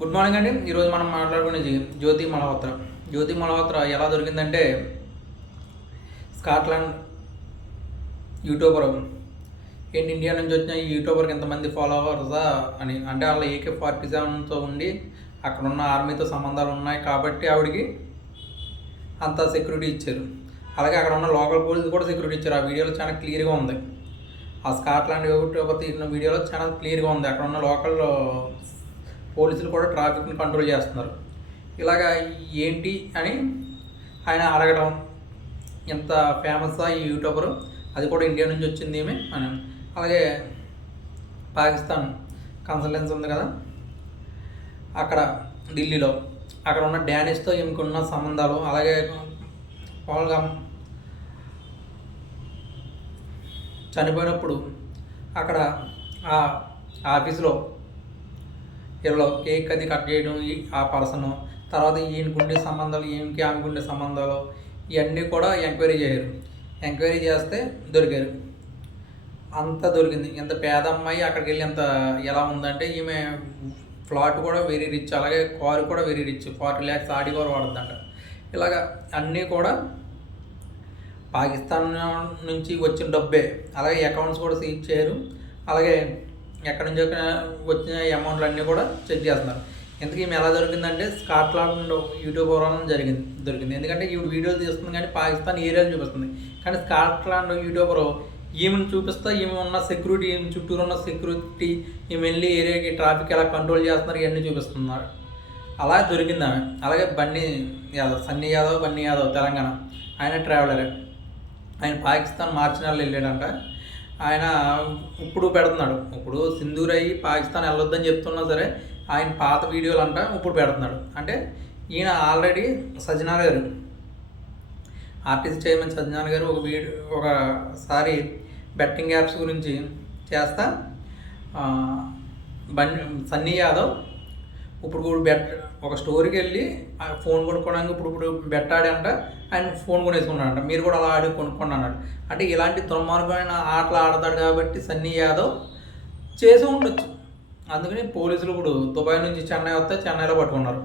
Good morning అండి. ఈరోజు మనం మాట్లాడుకునేది జ్యోతి మలహోత్ర. జ్యోతి మలహోత్ర ఎలా దొరికిందంటే స్కాట్లాండ్ యూట్యూబర్ ఏంటి ఇండియా నుంచి వచ్చిన ఈ యూట్యూబర్కి ఎంతమంది ఫాలోవర్సా అని. అంటే వాళ్ళ ఏకే ఫార్టీ సెవెన్తో ఉండి అక్కడ ఉన్న ఆర్మీతో సంబంధాలు ఉన్నాయి కాబట్టి ఆవిడకి అంత సెక్యూరిటీ ఇచ్చారు. అలాగే అక్కడ ఉన్న లోకల్ పోలీసులు కూడా సెక్యూరిటీ ఇచ్చారు. ఆ వీడియోలో చాలా క్లియర్గా ఉంది. ఆ స్కాట్లాండ్ యూట్యూబర్ తీసిన వీడియోలో చాలా క్లియర్గా ఉంది. అక్కడ ఉన్న లోకల్ పోలీసులు కూడా ట్రాఫిక్ని కంట్రోల్ చేస్తున్నారు. ఇలాగా ఏంటి అని ఆయన అడగడం ఎంత ఫేమస్ ఈ యూట్యూబర్ అది కూడా ఇండియా నుంచి వచ్చింది ఏమి అని. అలాగే పాకిస్తాన్ కన్సల్టెన్సీ ఉంది కదా అక్కడ ఢిల్లీలో. అక్కడ ఉన్న డానిష్తో ఈమెకున్న సంబంధాలు అలాగే మామూలుగా చనిపోయినప్పుడు అక్కడ ఆ ఆఫీసులో వీళ్ళు కేక్ అది కట్ చేయడం ఆ పర్సన్. తర్వాత ఈయనకుండే సంబంధాలు ఈయనకి ఆమెకుండే సంబంధాలు ఇవన్నీ కూడా ఎంక్వైరీ చేయరు. ఎంక్వైరీ చేస్తే దొరికారు. అంత దొరికింది. ఇంత పేద అమ్మాయి అక్కడికి వెళ్ళి ఎంత ఎలా ఉందంటే ఈమె ఫ్లాట్ కూడా వెరీ రిచ్ అలాగే కారు కూడా very rich forty lakhs Audi కూడా వాడుతుందంట ఇలాగ అన్నీ కూడా పాకిస్తాన్ నుంచి వచ్చిన డబ్బే. అలాగే అకౌంట్స్ కూడా సీజ్ చేయరు. అలాగే ఎక్కడి నుంచి వచ్చిన అమౌంట్లు అన్నీ కూడా చెక్ చేస్తున్నారు. ఎందుకు ఈమె ఎలా జరిగిందంటే స్కాట్లాండ్ యూట్యూబ్ వలన జరిగింది దొరికింది. ఎందుకంటే ఈ వీడియోలు తీస్తుంది కానీ పాకిస్తాన్ ఏరియాలు చూపిస్తుంది. కానీ స్కాట్లాండ్ యూట్యూబర్ ఈమెను చూపిస్తా ఈమె ఉన్న సెక్యూరిటీ ఈమె చుట్టూరు ఉన్న సెక్యూరిటీ ఈమె వెళ్ళి ఏరియాకి ట్రాఫిక్ ఎలా కంట్రోల్ చేస్తున్నారు ఇవన్నీ చూపిస్తున్నారు. అలా దొరికింది ఆమె. అలాగే బన్నీ యాదవ్ సన్నీ యాదవ్ బన్నీ యాదవ్ తెలంగాణ. ఆయన ట్రావెలరే ఆయన పాకిస్తాన్ మార్చి నెలలో వెళ్ళాడంట. ఆయన ఇప్పుడు పెడుతున్నాడు. ఇప్పుడు సింధూర్ అయ్యి పాకిస్తాన్ వెళ్ళొద్దని చెప్తున్నా సరే ఆయన పాత వీడియోలు అంట ఇప్పుడు పెడుతున్నాడు. అంటే ఈయన ఆల్రెడీ సజ్జనార్ గారు ఆర్టీసీ చైర్మన్ సజ్జనార్ గారు ఒక వీడియో ఒకసారి బెట్టింగ్ యాప్స్ గురించి చేస్తా. బన్ సన్నీ యాదవ్ ఇప్పుడు ఇప్పుడు బెట్ ఒక స్టోర్కి వెళ్ళి ఆ ఫోన్ కొనుక్కోవడానికి ఇప్పుడు ఇప్పుడు బెట్ ఆడంట ఆయన ఫోన్ కొనేసుకున్నాడంట. మీరు కూడా అలా ఆడి కొనుక్కోండి అన్నాడు అంటే ఇలాంటి దుర్మార్గమైన ఆటలు ఆడతాడు కాబట్టి సన్నీ యాదవ్ చేసి ఉండొచ్చు. అందుకని పోలీసులు ఇప్పుడు దుబాయ్ నుంచి చెన్నై వస్తే చెన్నైలో పట్టుకున్నారు.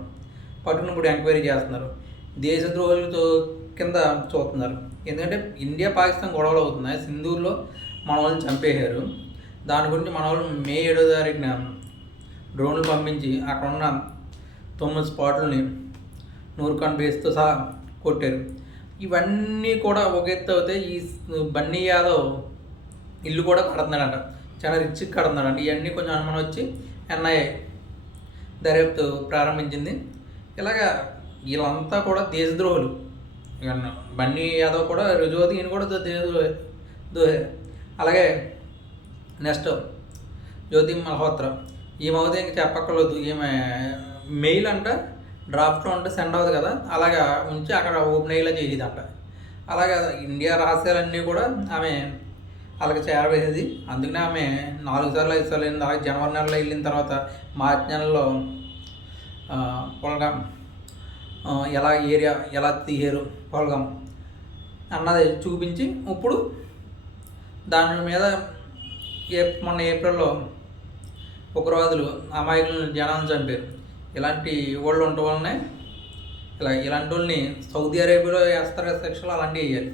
పట్టుకుని ఇప్పుడు ఎంక్వైరీ చేస్తున్నారు. దేశద్రోహులతో కింద చూస్తున్నారు. ఎందుకంటే ఇండియా పాకిస్తాన్ గొడవలు అవుతున్నాయి. సింధూర్లో మన వాళ్ళని చంపేశారు. దాని గురించి మన వాళ్ళు మే ఏడో తారీఖున డ్రోన్లు పంపించి అక్కడ ఉన్న తొమ్మిది స్పాట్లని నూర్ఖాన్ బేస్తో సహా కొట్టారు. ఇవన్నీ కూడా ఒక ఎత్తు అయితే ఈ బన్నీ యాదవ్ ఇల్లు కూడా కడుతున్నాడంట. చాలా రిచ్ కడుతున్నాడంట. ఇవన్నీ కొంచెం అనుమానం వచ్చి ఎన్ఐఏ దర్యాప్తు ప్రారంభించింది. ఇలాగా వీళ్ళంతా కూడా దేశద్రోహులు. బన్నీ యాదవ్ కూడా రుజువది ఈయన కూడా దేశద్రోహి అలాగే నెక్స్ట్ జ్యోతి మల్హోత్రా. ఈమె అవుతే ఇంక చెప్పక్కర్లేదు. ఈమె మెయిల్ అంట డ్రాఫ్ట్లో ఉంటే సెండ్ అవ్వదు కదా. అలాగా ఉంచి అక్కడ ఓపెన్ అయ్యేలా అంట అలాగా ఇండియా రహస్యాలన్నీ కూడా ఆమె అలాగే చేరవేసేది. అందుకనే ఆమె నాలుగు సార్లు ఐదు సార్లు వెళ్ళింది. అలాగే జనవరి నెలలో వెళ్ళిన తర్వాత మార్చి నెలలో ఆ, పొలగాం ఎలా ఏరియా ఎలా తీయరు పొలగాం అన్నది చూపించి ఇప్పుడు దాని మీద ఏ మొన్న ఏప్రిల్లో ఉగ్రవాదులు అమాయకులను జనాలను చంపారు. ఇలాంటి వాళ్ళు ఉండటం వల్లనే ఇలా ఇలాంటి వాళ్ళని సౌదీ అరేబియాలో వేస్తారు సెక్షన్లో అలాంటివి వేయాలి.